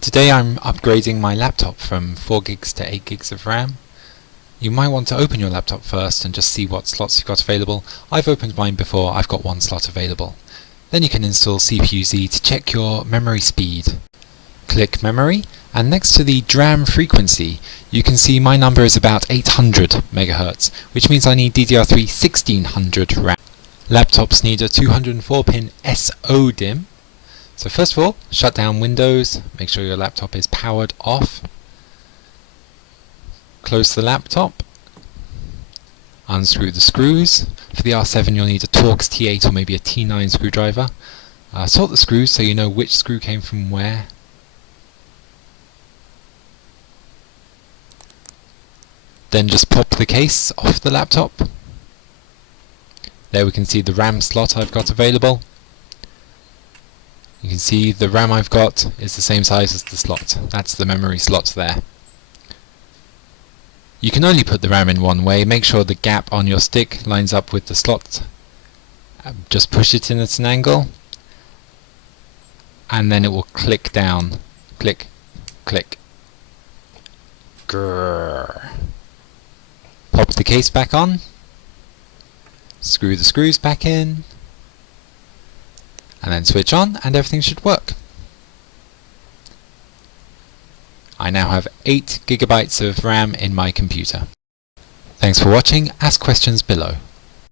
Today I'm upgrading my laptop from 4 gigs to 8 gigs of RAM. You might want to open your laptop first and just see what slots you've got available. I've opened mine before, I've got one slot available. Then you can install CPU-Z to check your memory speed. Click Memory, and next to the DRAM frequency, you can see my number is about 800 MHz, which means I need DDR3 1600 RAM. Laptops need a 204-pin SO-DIMM. So first of all, shut down Windows, make sure your laptop is powered off. Close the laptop. Unscrew the screws. For the R7 you'll need a Torx T8 or maybe a T9 screwdriver. Sort the screws so you know which screw came from where. Then just pop the case off the laptop. There we can see the RAM slot I've got available. You can see the RAM I've got is the same size as the slot. That's the memory slot there. You can only put the RAM in one way. Make sure the gap on your stick lines up with the slot. Just push it in at an angle and then it will click down. Click, click. Grrr. Pop the case back on. Screw the screws back in. And then switch on and everything should work. I now have 8 GB of RAM in my computer. Thanks for watching. Ask questions below.